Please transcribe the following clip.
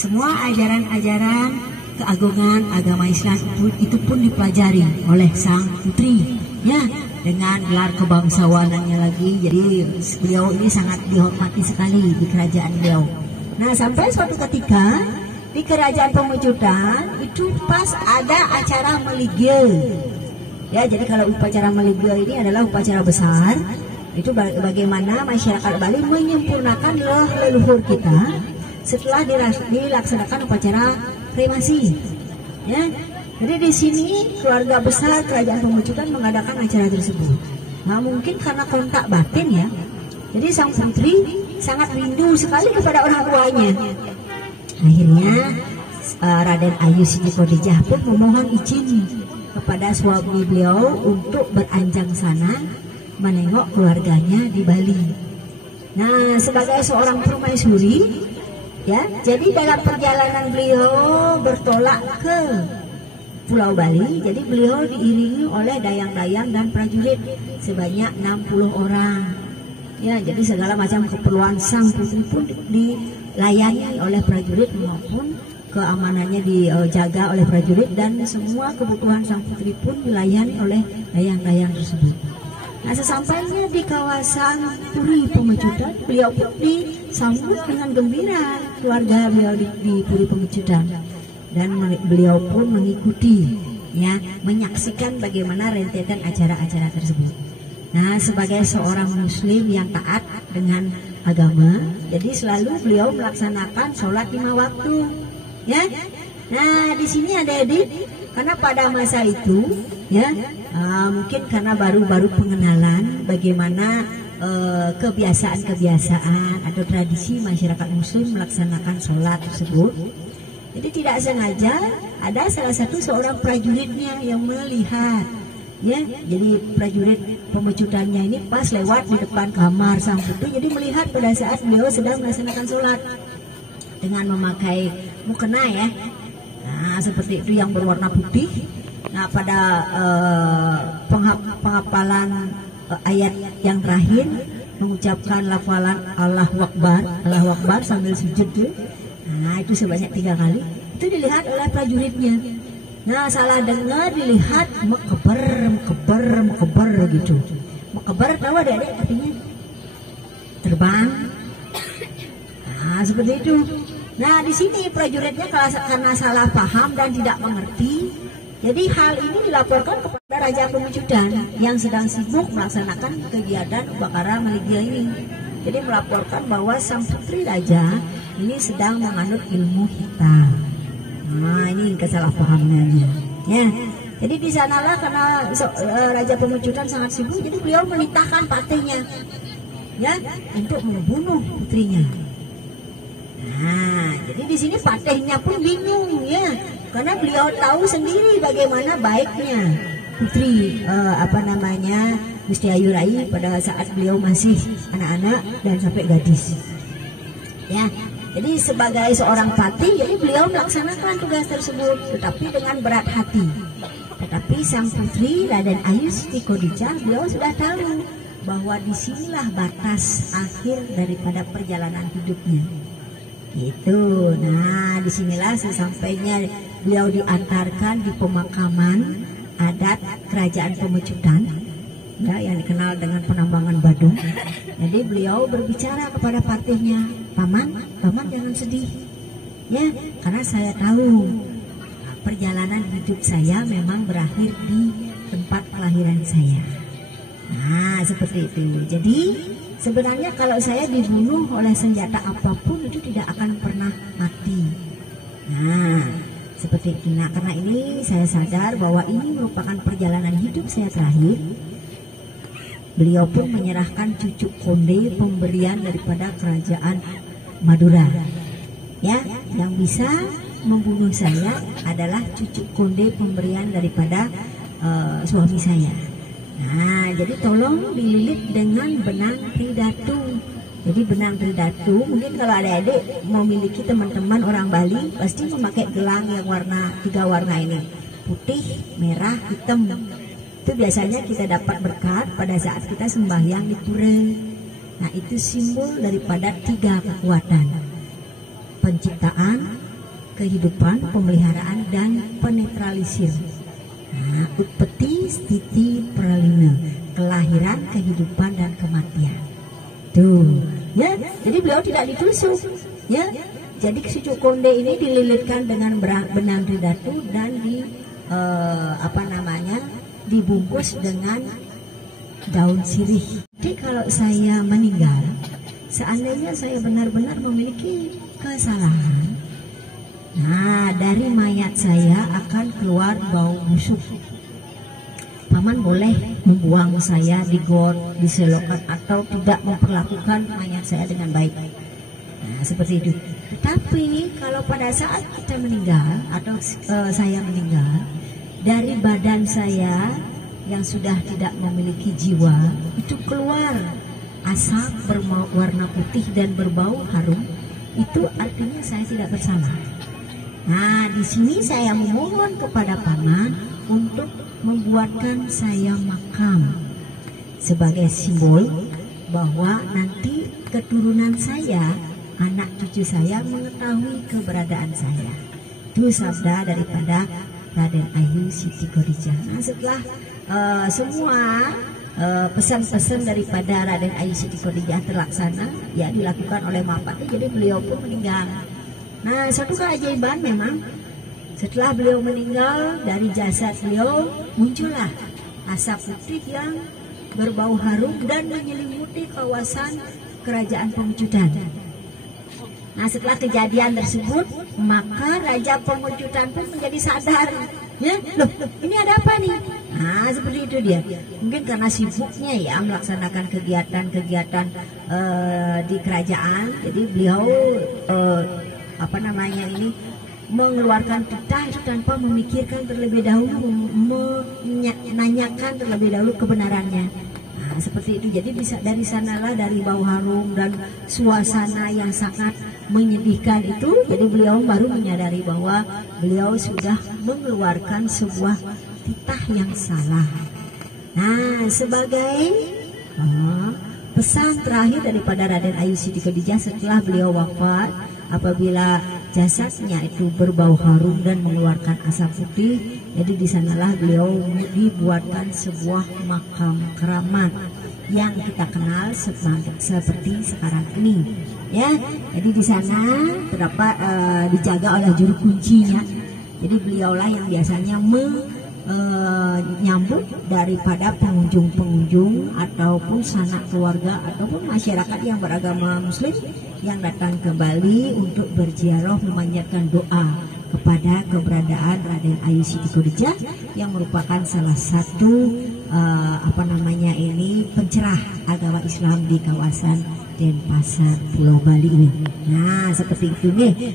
Semua ajaran-ajaran keagungan agama Islam itu pun dipelajari oleh sang putri, ya, dengan gelar kebangsawanannya lagi. Jadi beliau ini sangat dihormati sekali di kerajaan beliau. Nah, sampai suatu ketika di kerajaan Pemecutan itu pas ada acara meligya. Ya, jadi kalau upacara meligya ini adalah upacara besar. Itu bagaimana masyarakat Bali menyempurnakan leluhur kita setelah dilaksanakan upacara kremasi. Ya, jadi di sini keluarga besar kerajaan Pemecutan mengadakan acara tersebut. Nah, mungkin karena kontak batin ya. Jadi sang putri sangat rindu sekali kepada orang tuanya. Akhirnya Raden Ayu Siti Khadijah pun memohon izin kepada suami beliau untuk beranjang sana menengok keluarganya di Bali. Nah, sebagai seorang permaisuri, ya, jadi dalam perjalanan beliau bertolak ke Pulau Bali, jadi beliau diiringi oleh dayang-dayang dan prajurit sebanyak 60 orang. Ya, jadi segala macam keperluan sang putri pun dilayani oleh prajurit maupun keamanannya dijaga oleh prajurit, dan semua kebutuhan sang putri pun dilayani oleh dayang-dayang tersebut. Nah, sesampainya di kawasan Puri Pemecutan, beliau pun disambut dengan gembira keluarga beliau di Puri Pemecutan, dan beliau pun mengikuti, ya, menyaksikan bagaimana rentetan acara-acara tersebut. Nah, sebagai seorang muslim yang taat dengan agama, jadi selalu beliau melaksanakan sholat 5 waktu. Ya, nah di sini adik-adik, karena pada masa itu, ya, mungkin karena baru-baru pengenalan bagaimana kebiasaan-kebiasaan atau tradisi masyarakat Muslim melaksanakan sholat tersebut. Jadi tidak sengaja ada salah satu seorang prajuritnya yang melihat, ya, jadi prajurit Pemecutannya ini pas lewat di depan kamar sang putri, jadi melihat pada saat beliau sedang melaksanakan sholat dengan memakai mukena, ya. Nah, seperti itu yang berwarna putih. Nah, pada penghafalan ayat yang terakhir mengucapkan lafalan Allahu Akbar sambil sujud tuh. Nah, itu sebanyak 3 kali. Itu dilihat oleh prajuritnya. Nah, salah dengar dilihat mekeber gitu. Mekeber tahu adik-adik artinya? Terbang. Nah, seperti itu. Nah, di sini prajuritnya karena salah paham dan tidak mengerti, jadi hal ini dilaporkan kepada Raja Pemecutan yang sedang sibuk melaksanakan kegiatan upacara meligya ini. Jadi melaporkan bahwa sang putri raja ini sedang menganut ilmu hitam. Nah, ini kesalahpahamannya. Ya, jadi di sanalah karena Raja Pemecutan sangat sibuk, jadi beliau menitahkan patihnya, ya, untuk membunuh putrinya. Nah, jadi di sini patihnya pun bingung, ya, karena beliau tahu sendiri bagaimana baiknya putri Gusti Ayu Rai pada saat beliau masih anak-anak dan sampai gadis. Ya, jadi sebagai seorang patih, jadi beliau melaksanakan tugas tersebut, tetapi dengan berat hati. Tetapi sang putri Raden Ayu Siti Khadijah, beliau sudah tahu bahwa disinilah batas akhir daripada perjalanan hidupnya. Itu. Nah, disinilah sesampainya beliau diantarkan di pemakaman adat kerajaan Pemecutan, ya, yang dikenal dengan penambangan Badung. Jadi beliau berbicara kepada patihnya, paman jangan sedih, ya, karena saya tahu perjalanan hidup saya memang berakhir di tempat kelahiran saya. Nah, seperti itu. Jadi sebenarnya kalau saya dibunuh oleh senjata apapun itu tidak akan pernah mati. Nah, seperti itu. Nah, karena ini saya sadar bahwa ini merupakan perjalanan hidup saya terakhir. Beliau pun menyerahkan cucuk konde pemberian daripada kerajaan Madura. Ya, yang bisa membunuh saya adalah cucuk konde pemberian daripada suami saya. Nah, jadi tolong dililit dengan benang tridatu. Jadi benang tridatu, mungkin kalau adik-adik memiliki teman-teman orang Bali pasti memakai gelang yang warna 3 warna ini, putih, merah, hitam. Itu biasanya kita dapat berkat pada saat kita sembahyang di pura. Nah, itu simbol daripada 3 kekuatan: penciptaan, kehidupan, pemeliharaan dan penetralisir. Nah, utpeti stiti pralina, kelahiran, kehidupan dan kematian. Tuh, ya. Jadi beliau tidak ditusuk, ya. Jadi suku konde ini dililitkan dengan benang ridatu dan dibungkus dengan daun sirih. Jadi kalau saya meninggal, seandainya saya benar-benar memiliki kesalahan, nah dari mayat saya akan keluar bau busuk. Paman boleh membuang saya di got, di selokan, atau tidak memperlakukan mayat saya dengan baik. Nah seperti itu. Tapi kalau pada saat kita meninggal atau saya meninggal, dari badan saya yang sudah tidak memiliki jiwa itu keluar asap berwarna putih dan berbau harum, itu artinya saya tidak bersalah. Nah, di sini saya memohon kepada Paman untuk membuatkan saya makam sebagai simbol bahwa nanti keturunan saya, anak cucu saya mengetahui keberadaan saya. Itu sabda daripada Raden Ayu Siti Khadijah. Nah, setelah semua pesan-pesan daripada Raden Ayu Siti Khadijah terlaksana, ya dilakukan oleh Mapati, jadi beliau pun meninggal. Nah, suatu keajaiban memang setelah beliau meninggal, dari jasad beliau muncullah asap putih yang berbau harum dan menyelimuti kawasan kerajaan Pemecutan. Nah, setelah kejadian tersebut, maka Raja Pemecutan pun menjadi sadar, ya, loh, ini ada apa nih? Nah, seperti itu dia. Mungkin karena sibuknya ya melaksanakan kegiatan-kegiatan di kerajaan, jadi beliau mengeluarkan titah itu tanpa memikirkan terlebih dahulu, menanyakan terlebih dahulu kebenarannya. Nah, seperti itu. Jadi bisa dari sanalah, dari bau harum dan suasana yang sangat menyedihkan itu, jadi beliau baru menyadari bahwa beliau sudah mengeluarkan sebuah titah yang salah. Nah, sebagai pesan terakhir daripada Raden Ayu Siti Khadijah setelah beliau wafat, apabila jasadnya itu berbau harum dan mengeluarkan asap putih, jadi di sanalah beliau dibuatkan sebuah makam keramat yang kita kenal seperti sekarang ini, ya. Jadi di sana terdapat dijaga oleh juru kuncinya. Jadi beliaulah yang biasanya menyambut daripada pengunjung-pengunjung ataupun sanak keluarga ataupun masyarakat yang beragama Muslim yang datang ke Bali untuk berziarah memanjatkan doa kepada keberadaan Raden Ayu Siti Khadijah yang merupakan salah satu pencerah agama Islam di kawasan Denpasar Pulau Bali ini. Nah, seperti itu nih.